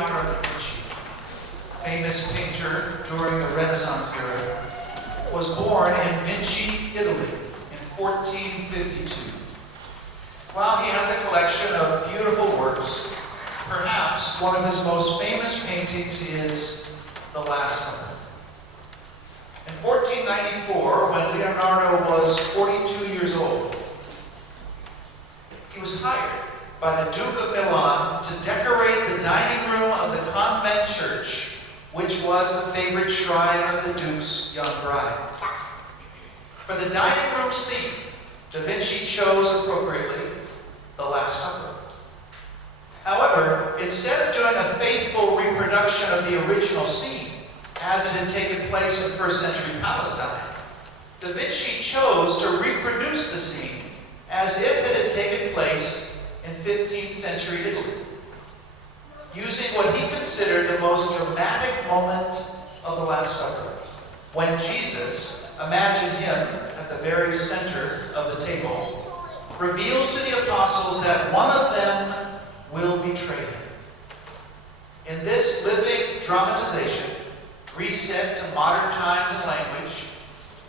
Leonardo da Vinci, famous painter during the Renaissance era, was born in Vinci, Italy in 1452. While he has a collection of beautiful works, perhaps one of his most famous paintings is The Last Supper. In 1494, when Leonardo was 42 years old, he was hired by the Duke of Milan to decorate the dining room of the convent church, which was the favorite shrine of the Duke's young bride. For the dining room's theme, Da Vinci chose appropriately The Last Supper. However, instead of doing a faithful reproduction of the original scene, as it had taken place in first century Palestine, Da Vinci chose to reproduce the scene as if it had taken place in 15th century Italy, using what he considered the most dramatic moment of the Last Supper, when Jesus, imagine him at the very center of the table, reveals to the apostles that one of them will betray him. In this living dramatization, reset to modern times and language,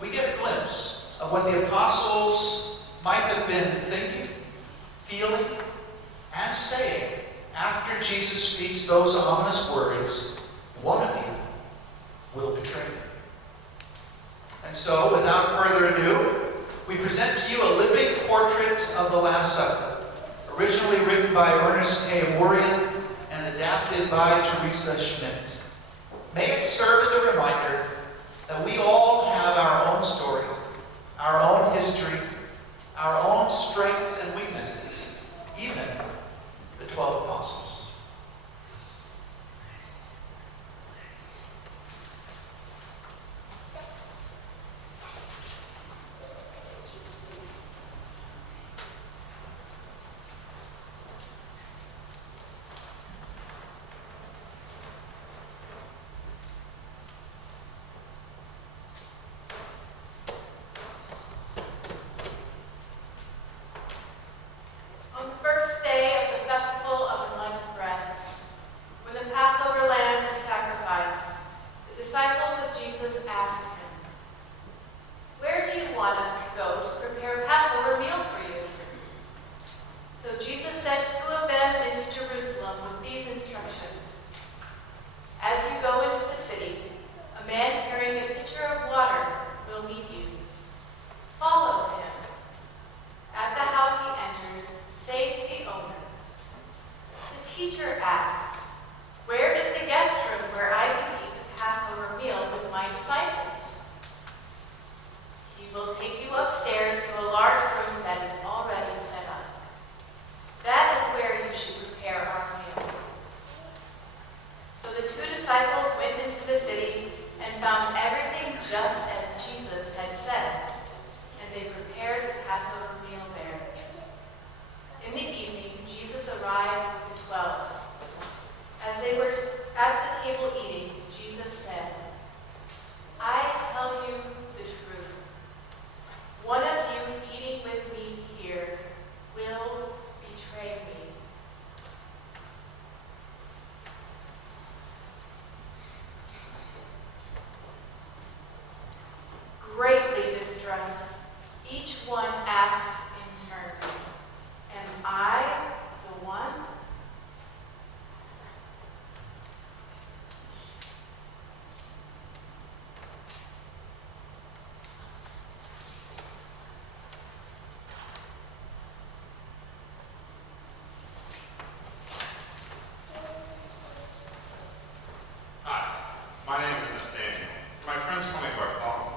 we get a glimpse of what the apostles might have been thinking, feeling, and saying after Jesus speaks those ominous words, "One of you will betray me." And so, without further ado, we present to you a living portrait of the Last Supper, originally written by Ernest K. Aworian and adapted by Teresa Schmidt. May it serve as a reminder that we all have our own story, our own history, our own strengths and weaknesses, even the 12 apostles. Greatly distressed, each one asked in turn, "Am I the one?" Hi, my name is Nathaniel. My friends call me Bartholomew.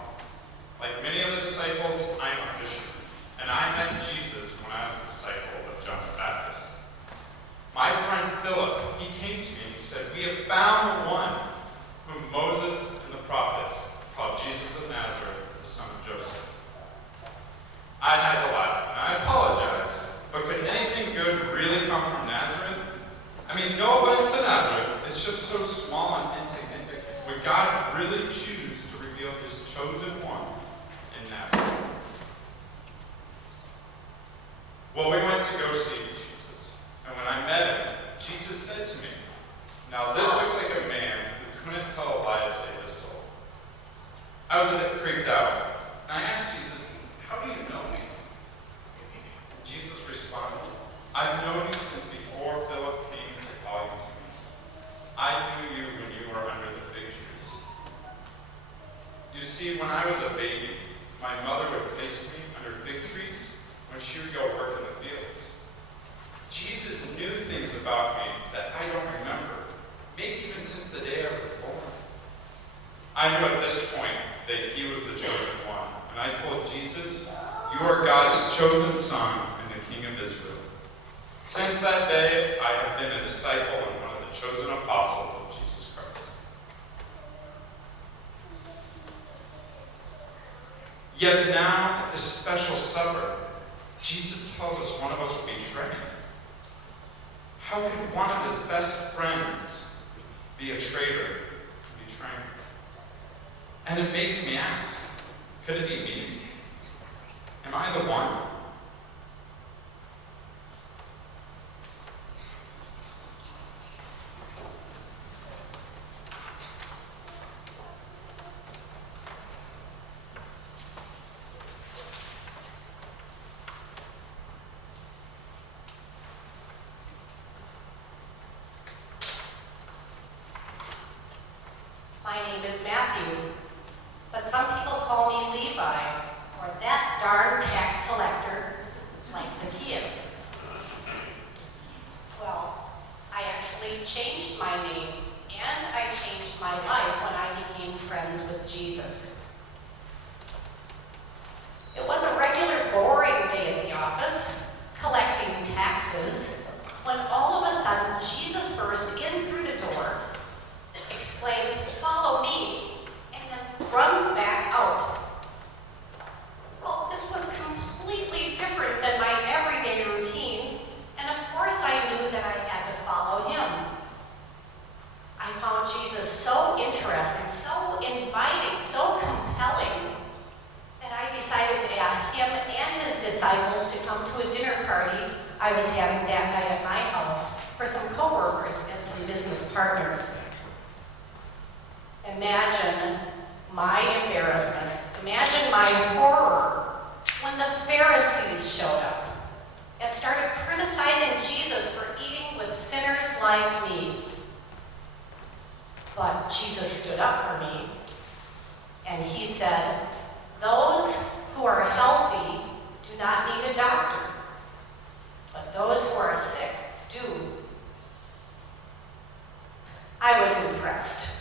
Like many of the disciples, I'm a fisherman, and I met Jesus when I was a disciple of John the Baptist. My friend Philip, he came to me and he said, "We have found the one whom Moses and the prophets called Jesus of Nazareth, the son of Joseph." I had to laugh, and I apologize, but could anything good really come from Nazareth? I mean, no offense to Nazareth, it's just so small and insignificant. Would God really choose to reveal his chosen one in Nazareth? Well, we went to go see Jesus, and when I met him, Jesus said to me, "Now about me that I don't remember, maybe even since the day I was born. I knew at this point that he was the chosen one, and I told Jesus, "You are God's chosen son and the King of Israel." Since that day, I have been a disciple and one of the chosen apostles of Jesus Christ. Yet now, at this special supper, Jesus tells us one of us will betray him. How could one of his best friends be a traitor and betray him? And it makes me ask, could it be me? Am I the one? My name is Matthew, but some people call me Levi, or that darn tax collector like Zacchaeus. Well, I actually changed my name, and I changed my life when I became friends with Jesus. It was a regular boring day in the office, collecting taxes, when all of a sudden Jesus burst in through the door, exclaims, "Follow me," and then runs back out. Well, this was completely different than my everyday routine, and of course I knew that I had to follow him. I found Jesus so interesting, so inviting, so compelling, that I decided to ask him and his disciples to come to a dinner party I was having that night at my house for some co-workers and some business partners. Imagine my embarrassment, imagine my horror when the Pharisees showed up and started criticizing Jesus for eating with sinners like me. But Jesus stood up for me, and he said, "Those who are healthy do not need a doctor, but those who are sick do." I was impressed.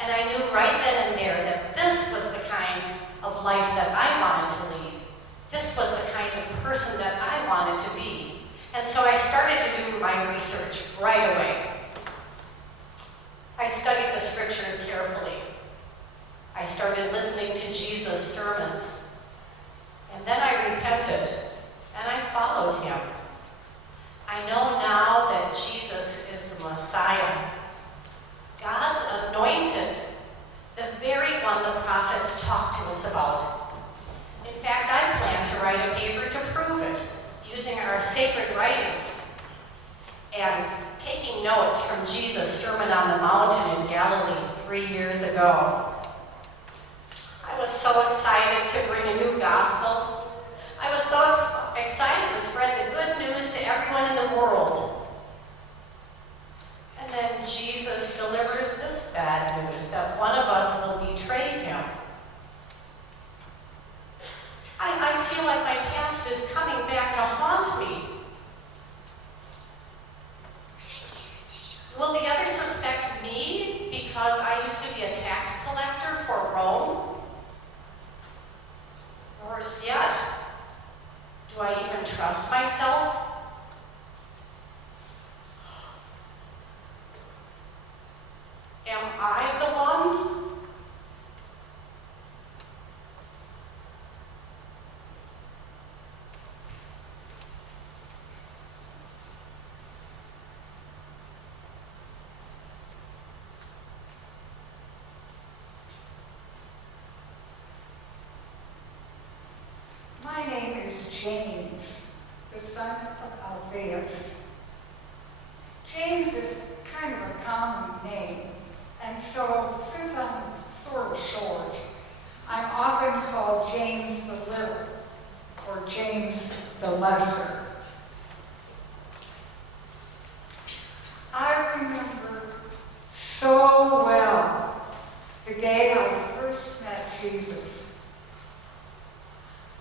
And I knew right then and there that this was the kind of life that I wanted to lead. This was the kind of person that I wanted to be. And so I started to do my research right away. I studied the scriptures carefully. I started listening to Jesus' sermons. And then I repented, and I followed him. I know now that Jesus is the Messiah, God's anointed, the very one the prophets talked to us about. In fact, I plan to write a paper to prove it, using our sacred writings and taking notes from Jesus' Sermon on the Mountain in Galilee 3 years ago. I was so excited to bring a new gospel. I was so excited to spread the good news to everyone in the world. And then Jesus delivers this bad news, that one of us will betray him. I feel like my past is coming back to haunt me. Will the others suspect me because I used to be a tax collector for Rome? Worse yet, do I even trust myself? Am I the one? My name is James, the son of Alphaeus. James is kind of a common name, and so since I'm sort of short, I'm often called James the Little or James the Lesser. I remember so well the day I first met Jesus.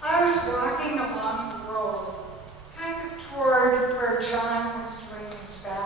I was walking along the road, kind of toward where John was doing his baptism.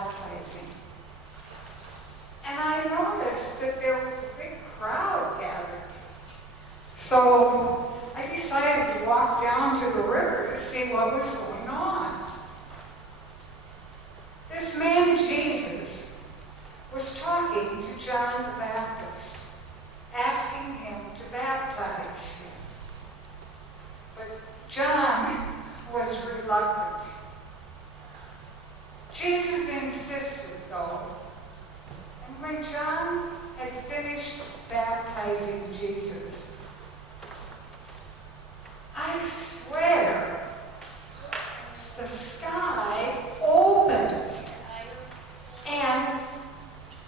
insisted, though. And when John had finished baptizing Jesus, I swear the sky opened and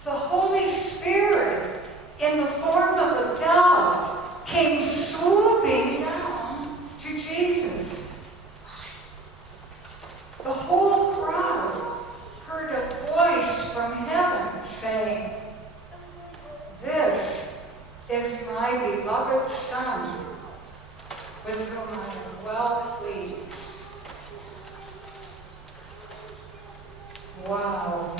the Holy Spirit, in the form of a dove, came swooping down to Jesus. The whole crowd heard a voice from heaven saying, "This is my beloved Son, with whom I am well pleased." Wow.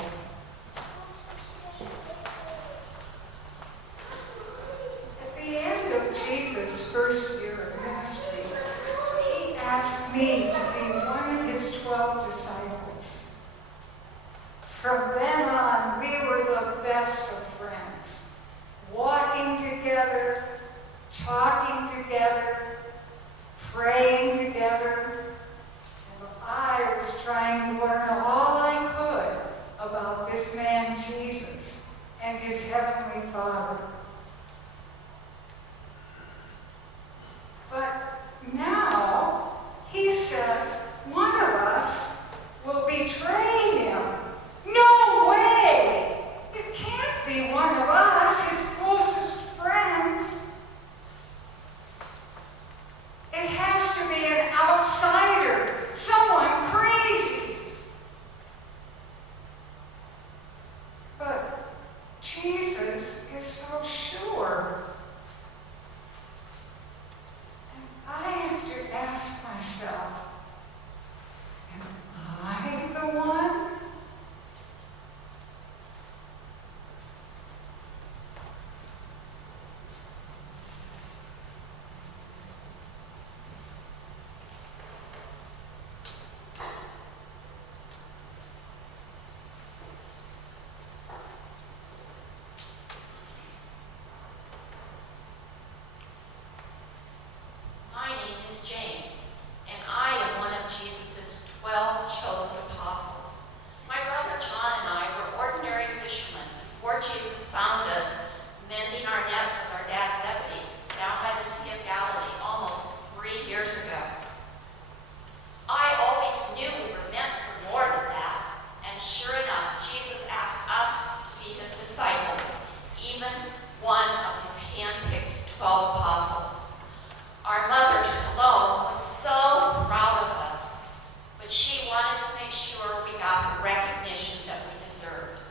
At the end of Jesus' first year of ministry, he asked me to be one of his 12 disciples. From then on, we were the best of friends, walking together, talking together, praying together, and I was trying to learn all I could about this man Jesus and his heavenly Father. But now he says one of us will betray him. No way! It can't be one of us, his closest friends. It has to be an outsider, someone crazy. But Jesus is so sure. And I have to ask myself, am I the one? My name is James, and I am one of Jesus' 12 chosen apostles. My brother John and I were ordinary fishermen before Jesus found us mending our nets with our dad Zebedee down by the Sea of Galilee almost 3 years ago. I always knew we were meant for more than that, and sure enough, Jesus asked us to be his disciples, even one of his hand-picked 12 apostles. Our mother, Sloane, was so proud of us, but she wanted to make sure we got the recognition that we deserved.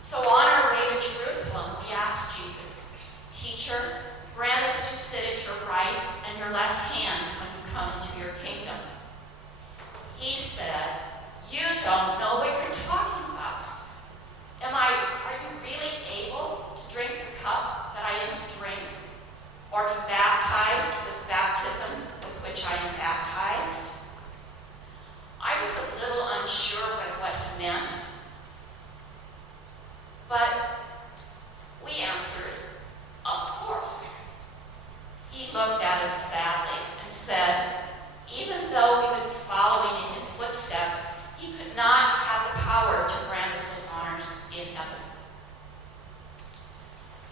So on our way to Jerusalem, we asked Jesus, "Teacher, grant us to sit at your right and your left hand when you come into your kingdom." He said, "You don't know what you're talking about. Are you really able to drink the cup that I am to drink, or be baptized with the baptism with which I am baptized?" I was a little unsure by what he meant, but we answered, "Of course." He looked at us sadly and said, even though we would be following in his footsteps, he could not have the power to grant us those honors in heaven.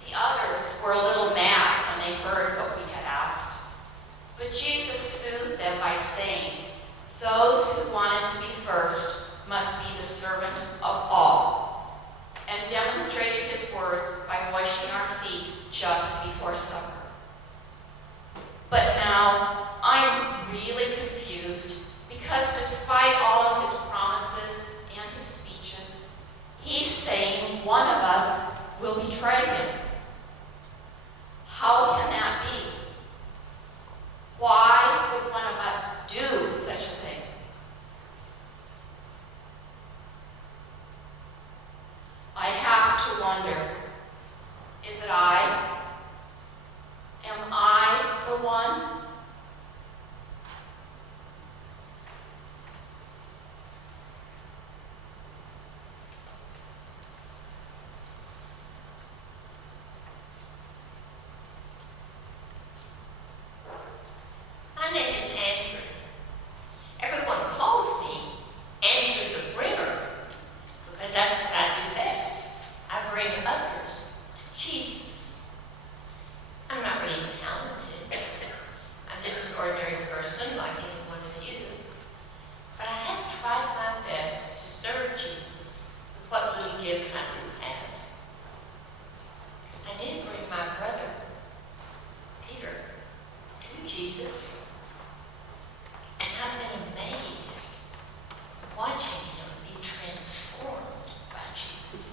The others were a little mad when they heard what we had asked, but Jesus soothed them by saying, "Those who wanted to be first must be the servant of all," and demonstrated his words by washing our feet just before supper. But now I'm really confused because despite all of his promises and his speeches, he's saying one of us will betray him. How can that be? Why would one of us do such a thing? I have to wonder, is it I? Am I the one? gifts I do have. I did bring my brother, Peter, to Jesus, and I've been amazed watching him be transformed by Jesus.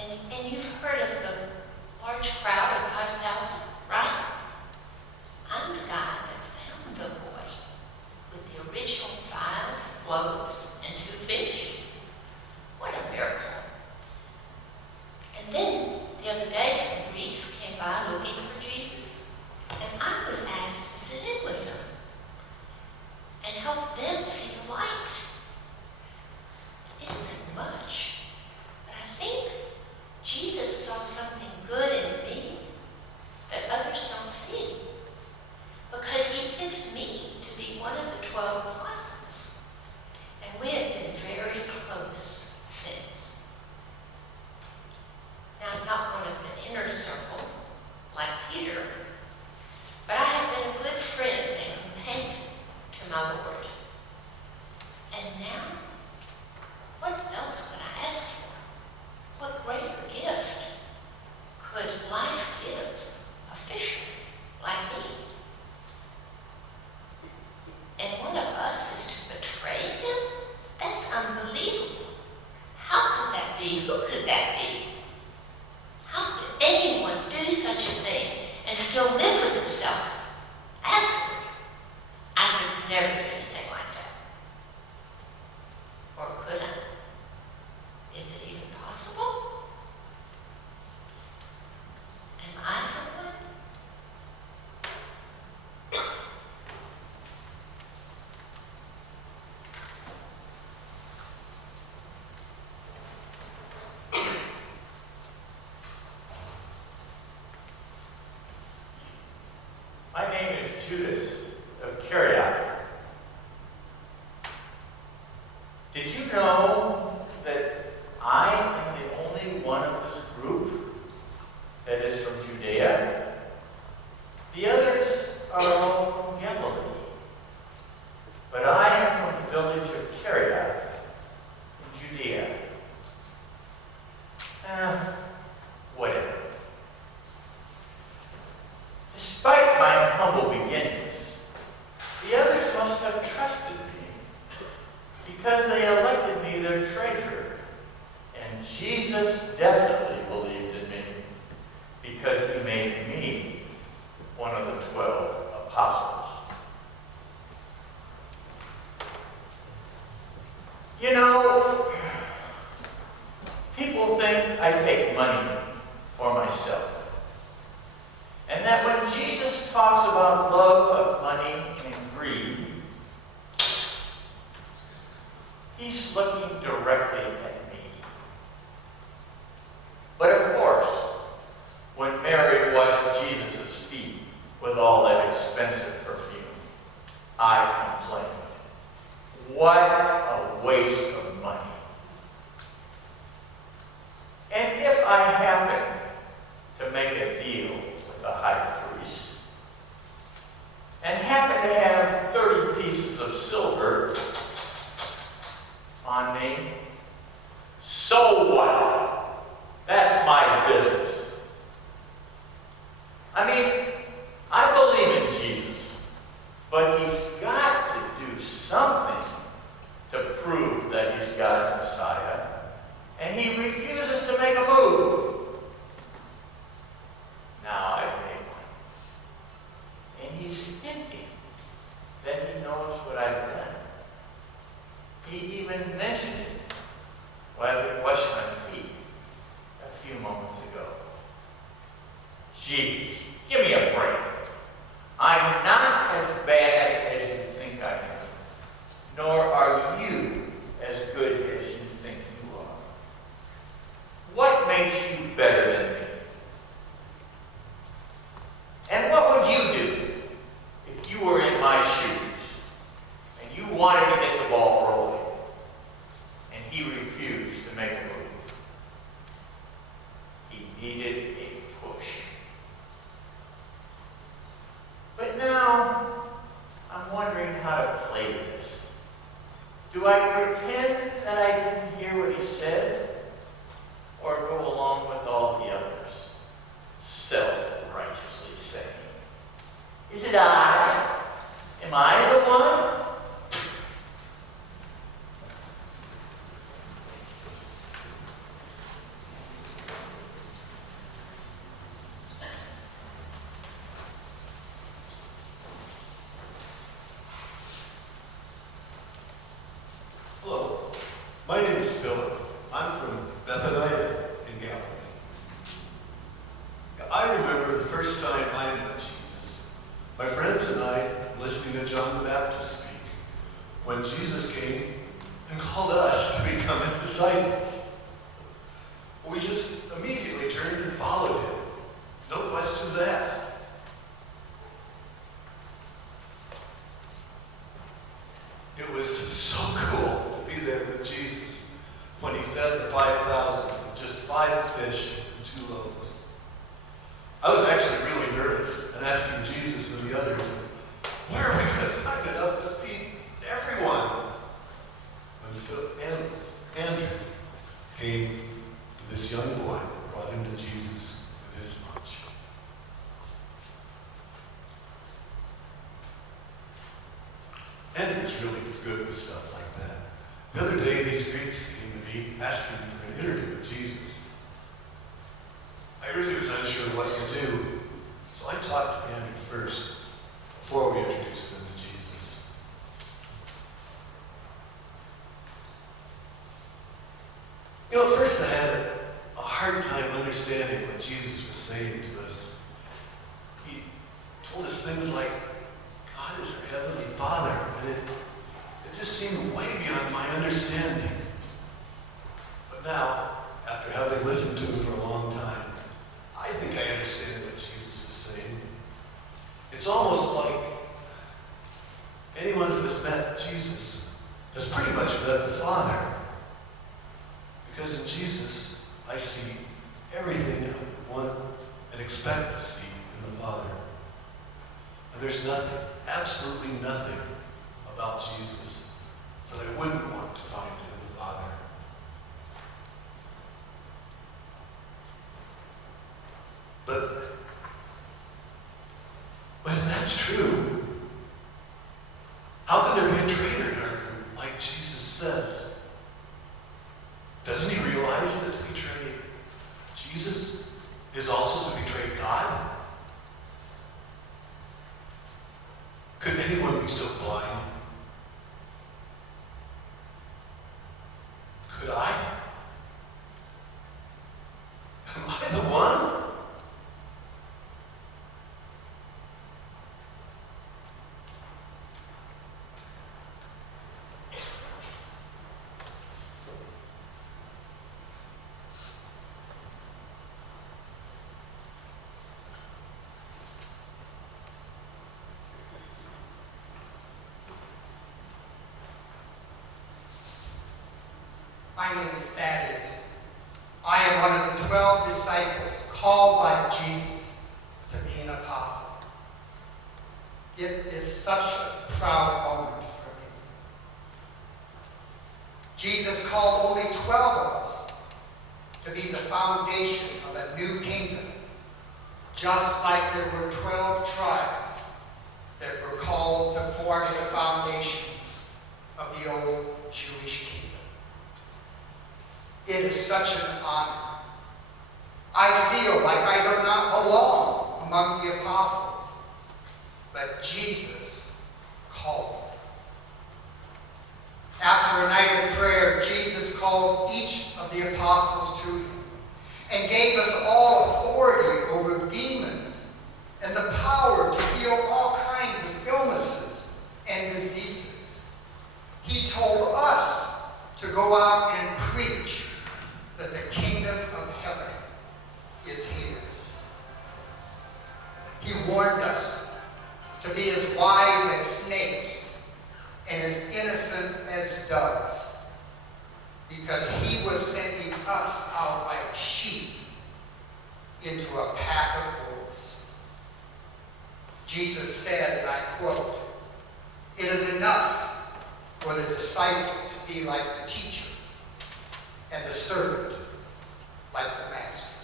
And you've heard of the large crowd of 5,000, right? I'm the guy that found the boy with the original 5 loaves and 2 fish. What a miracle. And then the other day, some Greeks came by looking for Jesus, and I was asked to sit in with them and help them see the light. It isn't much, but I think Jesus saw something good in me that others don't see, because he picked me to be one of the 12 apostles, and we have been very close since. Now, I'm not one of the inner circle, like Peter, but I have been a good friend and companion to my Lord. And now, what else could I ask for? What greater gift could life give a fisherman like me? And one of us is to betray him? That's unbelievable. How could that be? Who could that be? How could anyone do such a thing and still live with himself afterward? I could never do anything like that. Or could I? Is it even possible? Am I the one? My name is Judas of Carriac. Did you know that I am the only one of this group that is from Judea? The others are all from Galilee. But I am from the village of Carriac in Judea. Whatever. Despite my humble beginnings, the others must have trusted me because they elected me their treasurer. And Jesus definitely believed in me because he made me one of the 12 apostles. You know, people think I take money for myself. And that when Jesus talks about love of money and greed, he's looking directly at me. But of course, when Mary washed Jesus' feet with all that expensive perfume, I complained. What a waste of money. And if I happen to make a deal with the high priest and happen to have 30 pieces of silver on me, so what? That's my business. I mean, I believe in Jesus, but he's got to do something to prove that he's God's Messiah, and he refuses to make a move. Now I've made one. And he's hinting that he knows what I've done. He even mentioned it while we washed my feet a few moments ago. Geez, give me a break. I'm not as bad as you think I am, nor are you as good as you think you are. What makes you better than me? And what would you do if you were in my shoes and you wanted to get the ball rolling and he refused to make a move? He needed a push. But now I'm wondering how to play this. Do I pretend that I didn't hear what he said? is Philip. I'm from Bethsaida in Galilee. I remember the first time I met Jesus. My friends and I listening to John the Baptist speak when Jesus came and called us to become his disciples. We just immediately turned and followed him. No questions asked. It was so cool to be there with Jesus when he fed the 5,000 with just 5 fish and 2 loaves. I was actually really nervous and asking Jesus and the others, where are we going to find enough to feed everyone? When Andrew came to this young boy and brought him to Jesus with this much. Andrew was really good with stuff like that. The other day, these Greeks came to me asking for an interview with Jesus. I really was unsure what to do, so I talked to Andrew first before we introduced them to Jesus. You know, at first I had a hard time understanding what Jesus was saying to us. He told us things like, God is our Heavenly Father, and it just seemed way beyond my understanding. But now, after having listened to him for a long time, I think I understand what Jesus is saying. It's almost like anyone who has met Jesus has pretty much met the Father. Because in Jesus, I see everything I want and expect to see in the Father. And there's nothing, absolutely nothing about Jesus that I wouldn't want to find in the Father. But if that's true, how can there be a traitor in our group like Jesus says? Doesn't he realize that to betray Jesus is also to betray God? Could anyone be so blind? Could I? Am I the one? My name is Thaddeus. I am one of the 12 disciples called by Jesus to be an apostle. It is such a proud moment for me. Jesus called only 12 of us to be the foundation of a new kingdom, just like there were 12 tribes that were called to form the foundation of the old Jewish kingdom. It is such an honor. I feel like I do not belong among the apostles, but Jesus called me. After a night of prayer, Jesus called each of the apostles to him and gave us all authority over demons and the power to heal all kinds of illnesses and diseases. He told us to go out and preach that the kingdom of heaven is here. He warned us to be as wise as snakes and as innocent as doves, because he was sending us out like sheep into a pack of wolves. Jesus said, and I quote, "It is enough for the disciple to be like the teacher, and the servant like the master."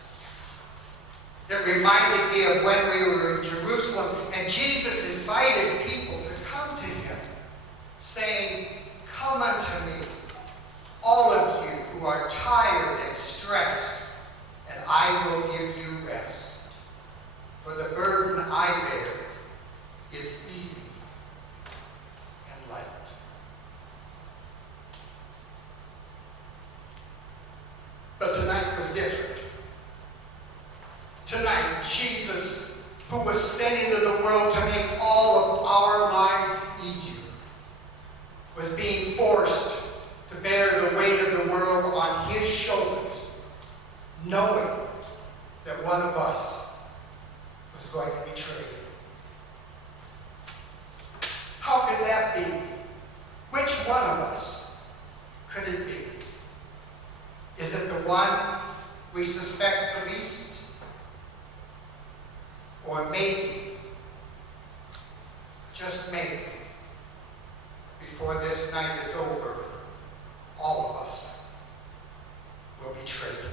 It reminded me of when we were in Jerusalem and Jesus invited people to come to him, saying, "Come unto me, all of you who are tired and stressed, and I will give you rest. For the burden I bear is easy and light." But tonight was different. Tonight, Jesus, who was sent into the world to make all of our lives easier, was being forced to bear the weight of the world on his shoulders, knowing that one of us was going to betray him. How could that be? Which one of us could it be? Is it the one we suspect the least? Or maybe, just maybe, before this night is over, all of us will betray him.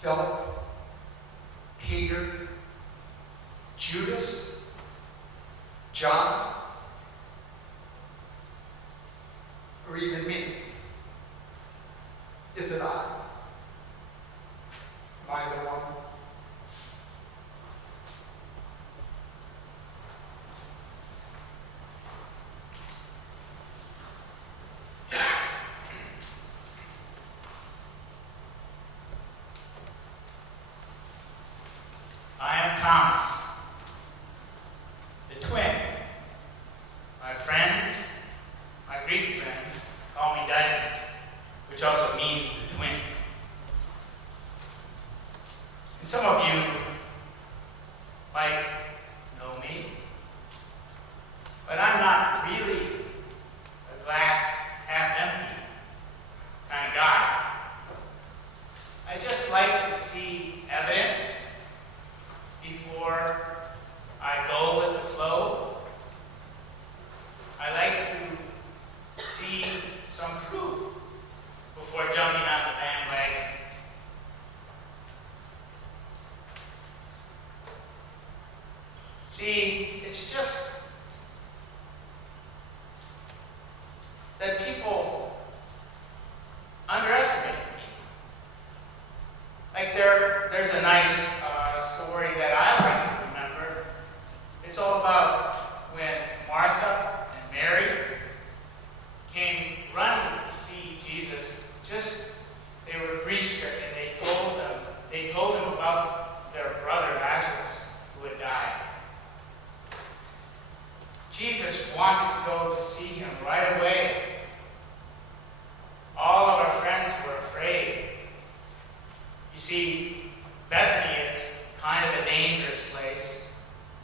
Philip, Peter, Judas, John, or even me. Is it I? Am I the one? I am Thomas, the twin. My friends, my Greek friends, call me Didymus, which also means the twin. And some of you might know me, but I'm not really a glass half empty kind of guy. I just like to see evidence before I go with the flow. I like to see some proof before jumping on the bandwagon. See, it's just that people underestimate me. Like there's a nice story that I like to remember. It's all about when Martha and Mary came running to see Jesus. They were grief-stricken. They told him about their brother Lazarus who had died. Jesus wanted to go to see him right away. All of our friends were afraid. You see, Bethany is kind of a dangerous place,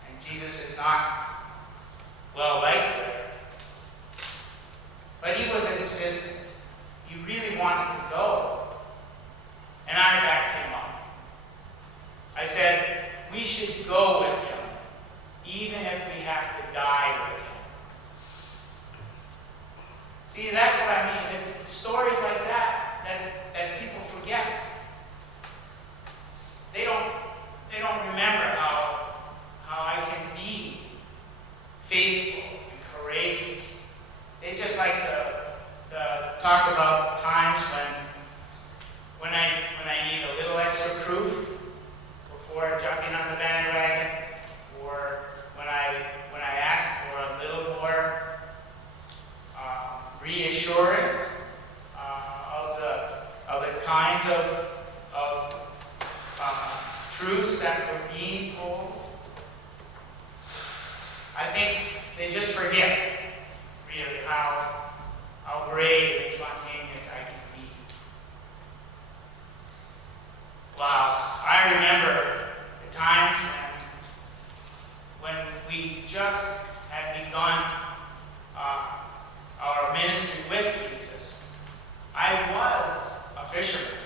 and Jesus is not well liked there. But he was insistent. He really wanted to go. And I backed him up. I said, we should go with him, even if we have to die with him. See, that's what I mean. It's stories like that people forget. They don't remember how I can be faithful and courageous. They just like to talk about times when I need a little extra proof before jumping on the bandwagon, or when I ask for a little more reassurance of the kinds of truths that were being told. I think they just forget really how brave and spontaneous I can be. Wow, I remember the times when we just had begun our ministry with Jesus. I was a fisherman,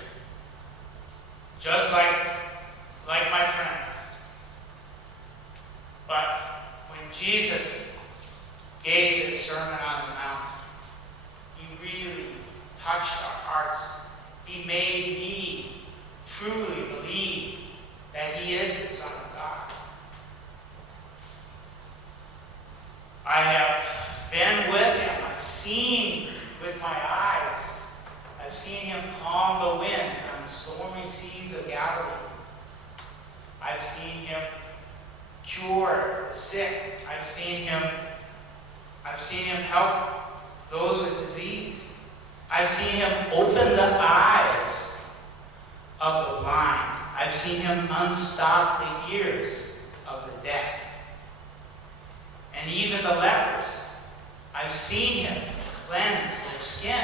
just like my friends. But when Jesus gave his Sermon on the Mount, he really touched our hearts. He made me truly believe that he is the Son of God. I have been with him. I've seen with my eyes. I've seen him calm the winds on the stormy seas of Galilee. I've seen him cure the sick. I've seen him help those with disease. I I've seen him open the eyes of the blind. I've seen him unstop the ears of the deaf. And even the lepers, I've seen him cleanse their skin.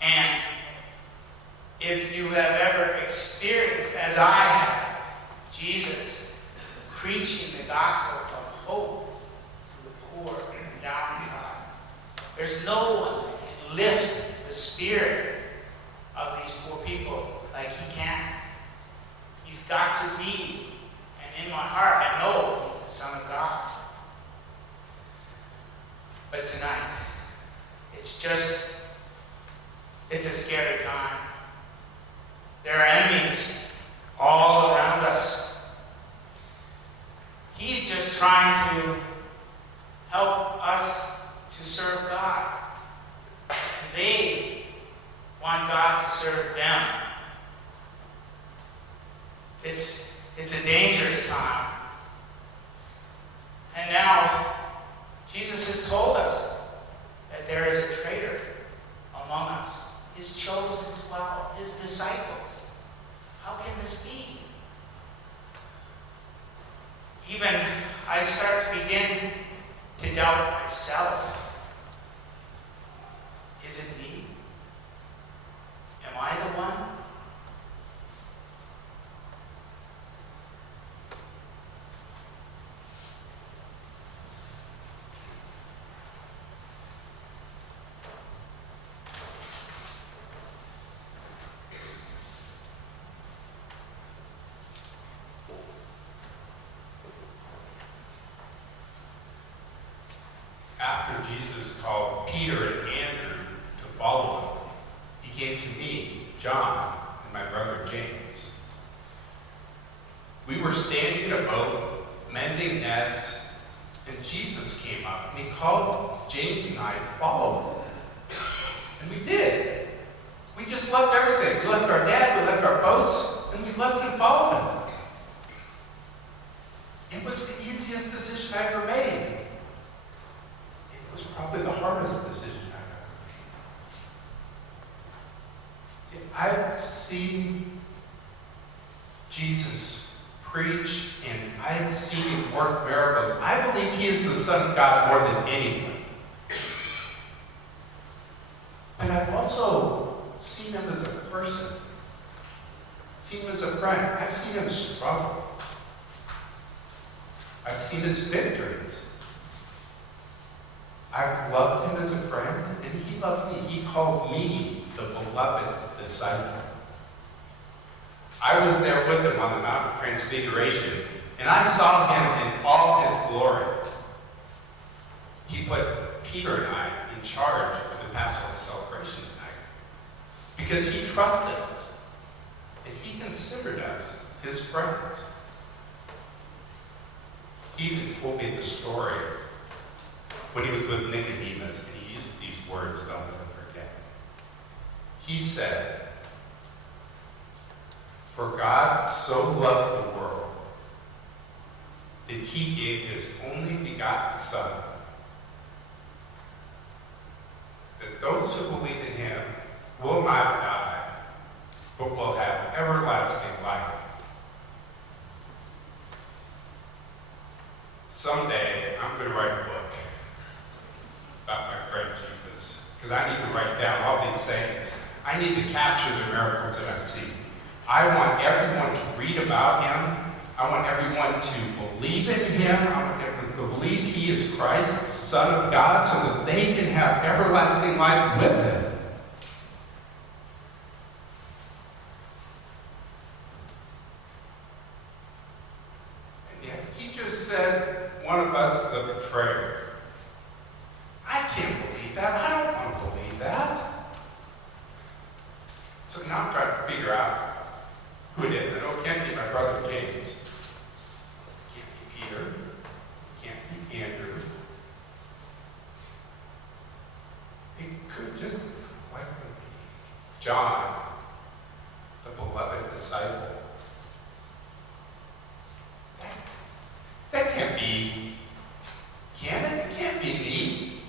And if you have ever experienced, as I have, Jesus preaching the gospel of hope to the poor and downtrodden, there's no one that can lift the spirit of these poor people like he can. He's got to be, and in my heart I know he's the Son of God. But tonight, it's a scary time. There are enemies all around us. He's just trying to help us to serve God. And they want God to serve them. It's a dangerous time. And now, Jesus has told us that there is a traitor among us, his chosen 12, his disciples. How can this be? Even I start to begin to doubt myself. Is it me? Am I the one? After Jesus called Peter and Andrew to follow him, he came to me, John, and my brother James. We were standing in a boat, mending nets, and Jesus came up and he called James and I to follow him. And we did. We just left everything. We left our dad, we left our boats, and we left and followed him. It was the easiest decision I ever made. It was probably the hardest decision I've ever made. See, I've seen Jesus preach and I've seen him work miracles. I believe he is the Son of God more than anyone. But I've also seen him as a person, seen him as a friend. I've seen him struggle. I've seen his victories. I've loved him as a friend, and he loved me. He called me the beloved disciple. I was there with him on the Mount of Transfiguration, and I saw him in all his glory. He put Peter and I in charge of the Passover celebration tonight because he trusted us, and he considered us his friends. He even told me the story when he was with Nicodemus, and he used these words that I'll never forget. He said, "For God so loved the world that he gave his only begotten Son, that those who believe in him will not die, but will have everlasting life." Someday, I'm going to write a book about my friend Jesus, because I need to write down all these things. I need to capture the miracles that I've seen. I want everyone to read about him. I want everyone to believe in him. I want everyone to believe he is Christ, the Son of God, so that they can have everlasting life with him. And yet, he just said, one of us is a betrayer. I can't believe that. I don't want to believe that. So now I'm trying to figure out who it is. I know it can't be my brother James. It can't be Peter. It can't be Andrew. It could just as likely be John, the beloved disciple. That can't be, can it? It can't be me.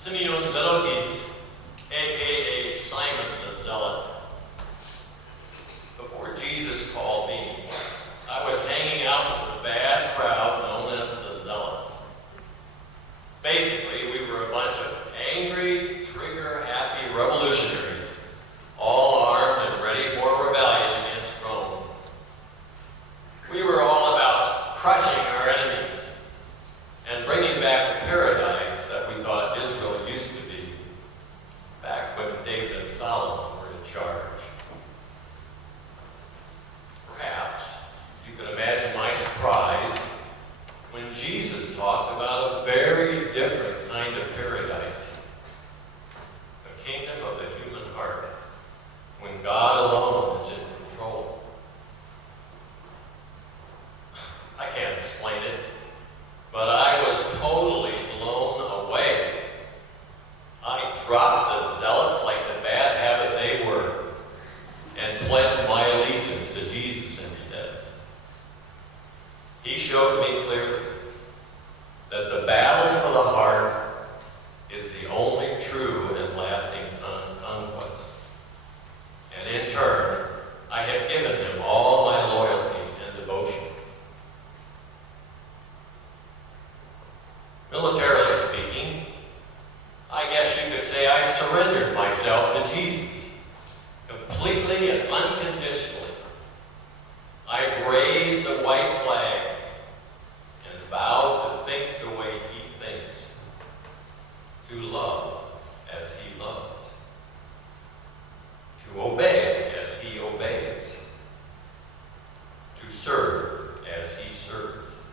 Simeon Zelotes, a.k.a. Simon the Zealot. Before Jesus called me, I was hanging out with a bad crowd known as the Zealots. Basically, we were a bunch of angry, trigger-happy revolutionaries, all armed and ready for a rebellion against Rome. We were all about crushing our enemies and bringing back the paradise that we thought Israel used to be, back when David and Solomon were in charge. Perhaps you can imagine my surprise when Jesus talked about a very different kind of paradise, a kingdom of the human heart, when God alone is in control. I can't explain it, but I was totally blown away. I dropped the zealots like the bad habit they were and pledged my allegiance to Jesus instead. He showed me clearly that the battle for the heart is the only true and lasting conquest. And in turn, I have given him all my loyalty and devotion. Militarily speaking, I guess you could say I've surrendered myself to Jesus, completely and unconditionally. I've raised the white flag and vowed to think the way he thinks, to love as he loves, to obey as he obeys, to serve as he serves,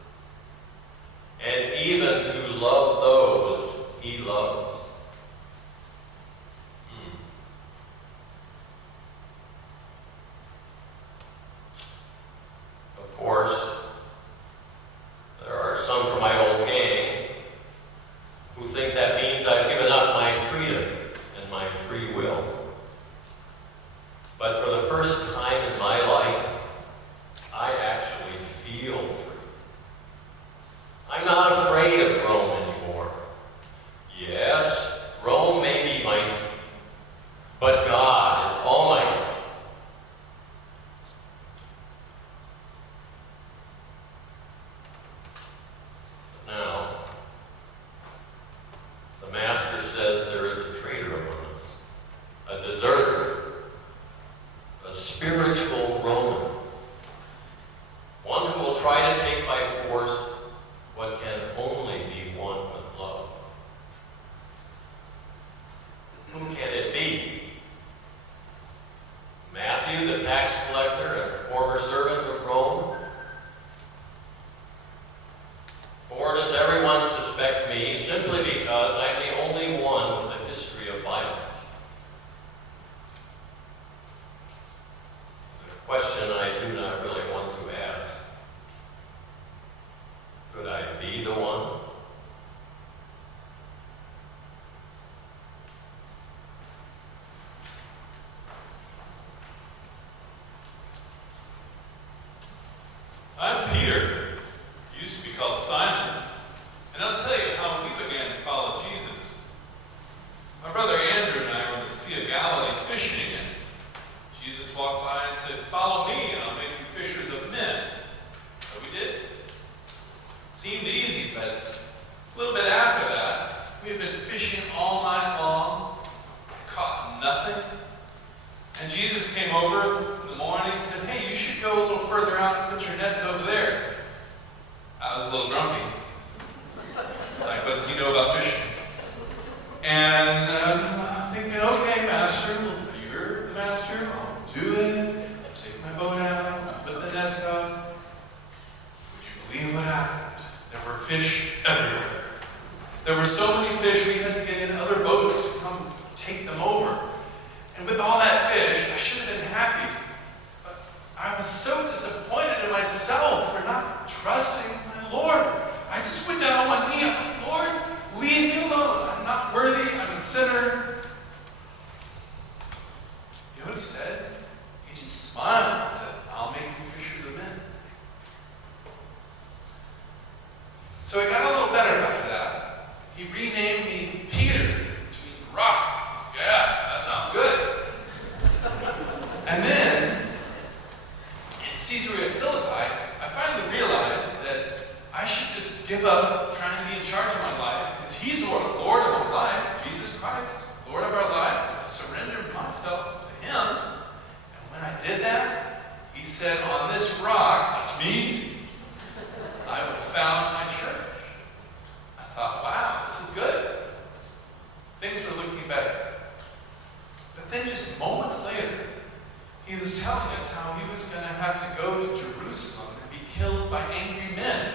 and even to love those he loves. Of course, there are some from my old gang who think that means I've given up my freedom and my free will. But for the first time in my life, I actually feel free. I'm not afraid of Rome anymore. Yes, Rome may be mighty, but God is almighty. Now, the Master says there is a traitor among us, a deserter, a spiritual Roman, one who will try to take by force what can only be won with love. Who can it be? Matthew, the tax collector and former servant of Rome? Or does everyone suspect me simply because I'm the only one with a history of violence? A question I do not really want to ask. Could I be the one? I'm Peter, used to be called Simon, and I'll tell you how we began to follow Jesus. My brother Andrew and I were in the Sea of Galilee fishing, and Jesus walked by and said, "Follow me, and I'll make you fishers of men." So we did. Seemed easy, but a little bit after that, we had been fishing all night long, caught nothing. And Jesus came over in the morning and said, "Hey, you should go a little further out and put your nets over there." I was a little grumpy. Like, what does he know about fishing? And I'm thinking, okay, Master, you're the master, I'll do it. I'll take my boat out, I'll put the nets out. Would you believe what happened? There were fish everywhere. There were so many fish, we had to get in other boats to come take them over. And with all that fish, I should have been happy. But I was so disappointed in myself for not trusting my Lord. I just went down on one knee. I'm like, "Lord, leave me alone. I'm not worthy. I'm a sinner." You know what he said? He just smiled and said, "I'll make you fishers of men." So it got a little better after that. He renamed me Peter. was telling us how he was going to have to go to Jerusalem and be killed by angry men.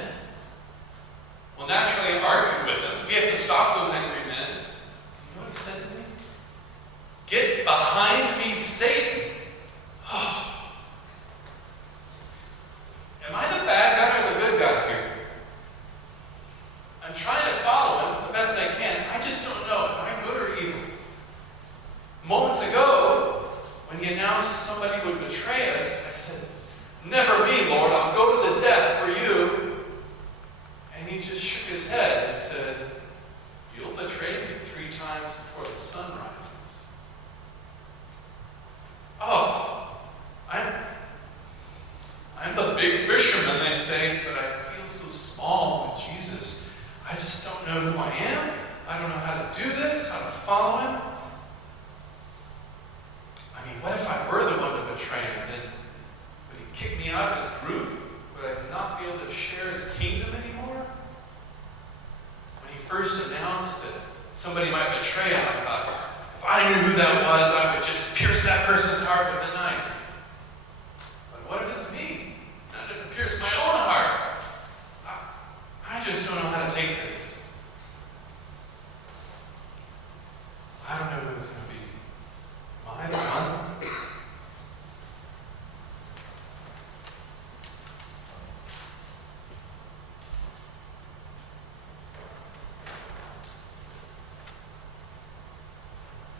Well, naturally, I argued with him. We have to stop those angry men. You know what he said to me? Get behind me, Satan. Oh. Am I the bad guy or the good guy here? I'm trying to follow him the best I can. I just don't know. Am I good or evil? Moments ago, when he announced somebody would betray us, I said, never me, Lord. I'll go to the death for you. And he just shook his head and said, you'll betray me 3 times before the sun rises. Oh, I'm the big fisherman, they say, but I feel so small with Jesus. I just don't know who I am. I don't know how to do this, how to follow him. I mean, what if I were the one to betray him? Then would he kick me out of his group? Would I not be able to share his kingdom anymore? When he first announced that somebody might betray him, I thought, if I knew who that was, I would just pierce that person's heart with a knife. But what if it's me? Not if it pierced my own heart. I just don't know how to take this. I don't know who it's going to be. Am I the one?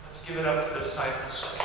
Let's give it up for the disciples.